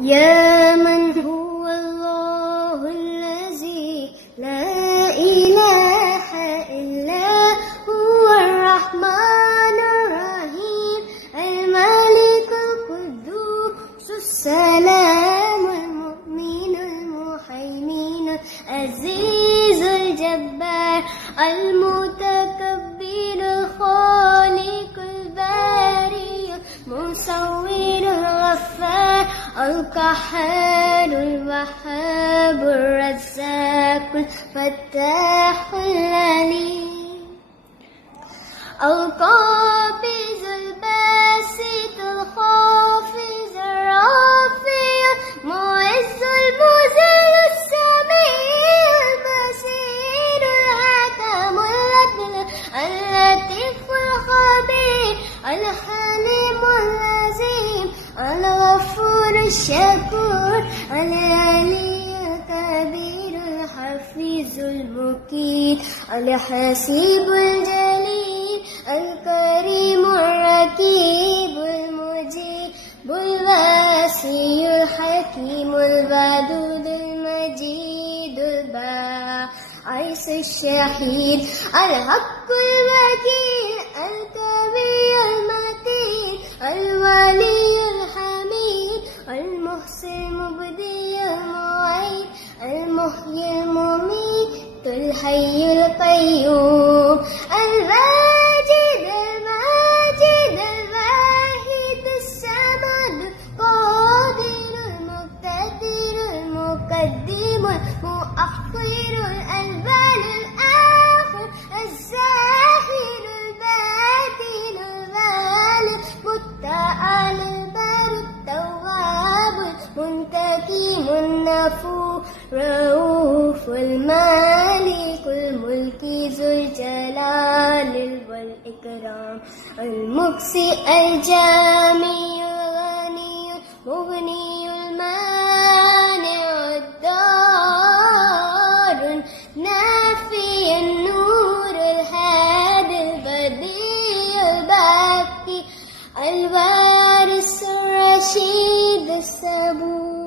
يا من هو الله الذي لا إله إلا هو الرحمن الرحيم الملك القدوس السلام المؤمن المهيمن العزيز الجبار المتكبر الخالق البارئ المصور الغفار القهار الوهاب الرزاق الفتاح العليم القابض الباسط الخافض الرافع المعز المذل السميع البصير الحكم العدل اللطيف الخبير الحليم العظيم الغفور الشكور العلي الكبير الحفيظ المقيت الحسيب الجليل الكريم الرقيب المجيب الواسع الحكيم الودود المجيد الباعث الشهيد الحق الوكيل الكبير المتين الولي الحميد المحسن المبدي المعيد المحيي المميت الحي القيوم الواجد الماجد الواحد الصمد القادر المقتدر المقدم المؤخر الأول الآخر الظاهر الباطن الوالد المتعال البر التواب المنتقم النفور رؤوف المالك الملك ذو الجلال والإكرام المقسي الجامع الغني المغني المانع الضار النافي النور الهادي البديع الباقي الوارث الرشيد الصبور